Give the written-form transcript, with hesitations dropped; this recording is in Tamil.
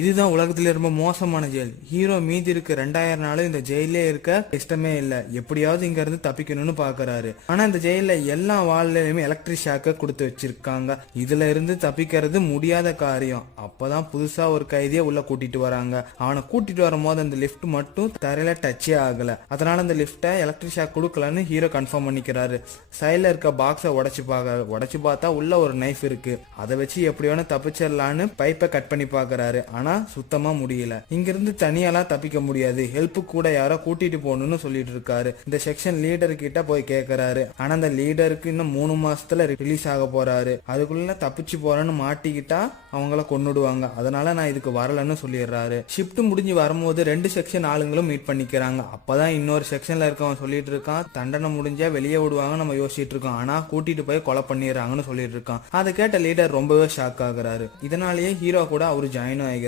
இதுதான் உலகத்திலே ரொம்ப மோசமான ஜெயில். ஹீரோ மீதி இருக்க 2000 நாளும் இந்த ஜெயிலே இருக்க இஷ்டமே இல்ல. எப்படியாவது இங்க இருந்து தப்பிக்கணும்னு பாக்குறாரு. ஆனா இந்த ஜெயில எல்லா வால்லையுமே எலக்ட்ரிக் ஷாக்க கொடுத்து வச்சிருக்காங்க. இதுல இருந்து தப்பிக்கிறது முடியாத காரியம். அப்பதான் புதுசா ஒரு கைதியை உள்ள கூட்டிட்டு வராங்க. அவனை கூட்டிட்டு வரும்போது அந்த லிப்ட் மட்டும் தரையில டச்சே ஆகல. அதனால அந்த லிப்ட எலக்ட்ரிக் ஷாக் கொடுக்கலன்னு ஹீரோ கன்ஃபார்ம் பண்ணிக்கிறாரு. சைடுல இருக்க பாக்ஸை உடைச்சு பார்த்தா உள்ள ஒரு நைஃப் இருக்கு. அதை வச்சு எப்படி வேணா தப்பிச்சிடலான்னு பைப்பை கட் பண்ணி பாக்குறாரு. ஆனா சுத்தமா முடியல. இங்கிருந்து தனியாலாம் தப்பிக்க முடியாது. ஹெல்ப் கூட யாரோ கூட்டிட்டு போகணும்னு சொல்லிட்டு இருக்காரு. இந்த செக்ஷன் லீடர் கிட்ட போய் கேக்குறாரு. ஆனா அந்த லீடருக்கு இன்னும் 3 மாசத்துல ரிலீஸ் ஆக போறாரு. அதுக்குள்ள தப்பிச்சு போறேன்னு மாட்டிக்கிட்டா அவங்கள கொன்னுடுவாங்க. அதனால நான் இதுக்கு வரலன்னு சொல்லிடுறாரு. ஷிப்ட் முடிஞ்சு வரும்போது 2 செக்ஷன் ஆளுங்களும் மீட் பண்ணிக்கிறாங்க. அப்பதான் இன்னொரு செக்ஷன்ல இருக்கவன் சொல்லிட்டு இருக்கான், தண்டனை முடிஞ்சா வெளியே விடுவாங்க நம்ம யோசிச்சுட்டு இருக்கோம். ஆனா கூட்டிட்டு போய் கொலை பண்ணிடுறாங்கன்னு சொல்லிட்டு இருக்கான். அதை கேட்ட லீடர் ரொம்பவே ஷாக் ஆகுறாரு. இதனாலேயே ஹீரோ கூட அவரு ஜாயின் ஆகிறார்.